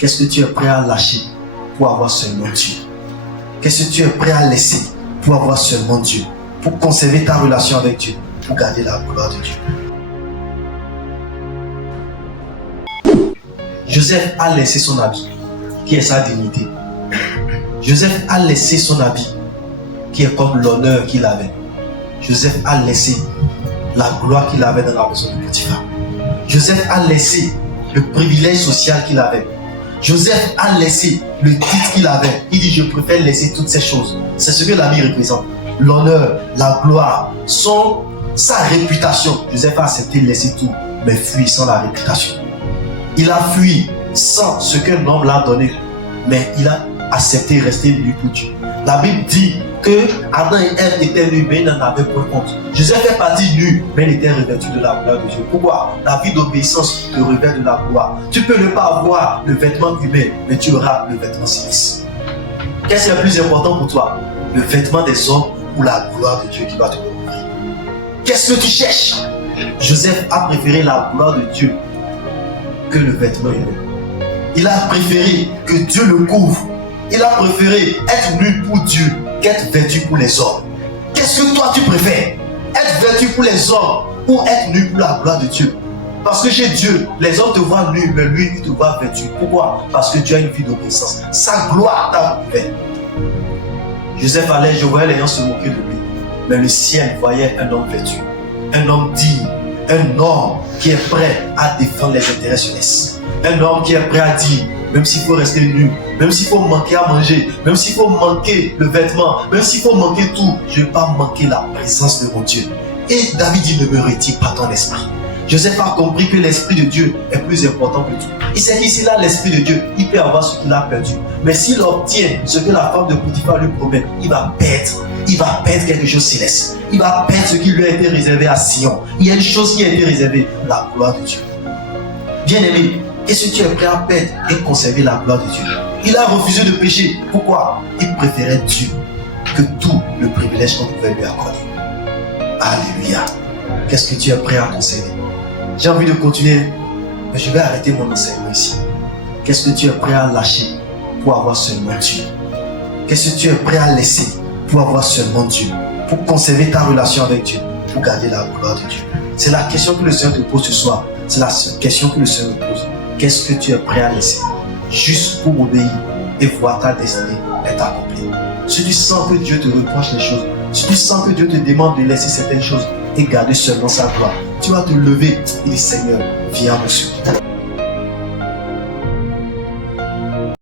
Qu'est-ce que tu es prêt à lâcher pour avoir seulement Dieu? Qu'est-ce que tu es prêt à laisser pour avoir seulement Dieu? Pour conserver ta relation avec Dieu, pour garder la gloire de Dieu. Joseph a laissé son habit, qui est sa dignité. Joseph a laissé son habit, qui est comme l'honneur qu'il avait. Joseph a laissé la gloire qu'il avait dans la maison de Potiphar. Joseph a laissé le privilège social qu'il avait. Joseph a laissé le titre qu'il avait. Il dit, je préfère laisser toutes ces choses. C'est ce que l'habit représente. L'honneur, la gloire, sa réputation. Joseph a accepté de laisser tout, mais fui sans la réputation. Il a fui sans ce qu'un homme l'a donné, mais il a accepté de rester nu pour Dieu. La Bible dit que Adam et Ève étaient nus, mais ils n'en avaient pas honte. Joseph est parti nu, mais il était revêtu de la gloire de Dieu. Pourquoi? La vie d'obéissance te revêt de la gloire. Tu peux ne pas avoir le vêtement humain, mais tu auras le vêtement céleste. Qu'est-ce qui est le plus important pour toi? Le vêtement des hommes ou la gloire de Dieu qui va te recouvrir? Qu'est-ce que tu cherches? Joseph a préféré la gloire de Dieu que le vêtement humain. Il a préféré que Dieu le couvre. Il a préféré être nu pour Dieu qu'être vêtu pour les hommes. Qu'est-ce que toi tu préfères? Être vêtu pour les hommes ou être nu pour la gloire de Dieu? Parce que chez Dieu, les hommes te voient nu, mais lui, il te voit vêtu. Pourquoi? Parce que Dieu a une vie d'obéissance. Sa gloire t'a couvert. Joseph allait, je voyais les gens se moquer de lui. Mais le ciel voyait un homme vêtu, un homme digne, un homme qui est prêt à défendre les intérêts célestes. Un homme qui est prêt à dire, même s'il faut rester nu, même s'il faut manquer à manger, même s'il faut manquer le vêtement, même s'il faut manquer tout, je ne vais pas manquer la présence de mon Dieu. Et David dit, ne me retire pas ton esprit. Joseph a compris que l'esprit de Dieu est plus important que tout. Il sait qu'ici là, l'esprit de Dieu, il peut avoir ce qu'il a perdu. Mais s'il obtient ce que la femme de Potiphar lui promet, il va perdre. Il va perdre quelque chose de céleste. Il va perdre ce qui lui a été réservé à Sion. Il y a une chose qui a été réservée, la gloire de Dieu. Bien-aimé, qu'est-ce que tu es prêt à perdre et conserver la gloire de Dieu? Il a refusé de pécher. Pourquoi? Il préférait Dieu que tout le privilège qu'on pouvait lui accorder. Alléluia. Qu'est-ce que tu es prêt à conserver? J'ai envie de continuer, mais je vais arrêter mon enseignement ici. Qu'est-ce que tu es prêt à lâcher pour avoir seulement Dieu? Qu'est-ce que tu es prêt à laisser pour avoir seulement Dieu? Pour conserver ta relation avec Dieu, pour garder la gloire de Dieu. C'est la question que le Seigneur te pose ce soir. C'est la question que le Seigneur te pose. Qu'est-ce que tu es prêt à laisser juste pour obéir et voir ta destinée être accomplie? Si tu sens que Dieu te reproche les choses, si tu sens que Dieu te demande de laisser certaines choses et garder seulement sa gloire, tu vas te lever et dire, Seigneur, viens me secourir.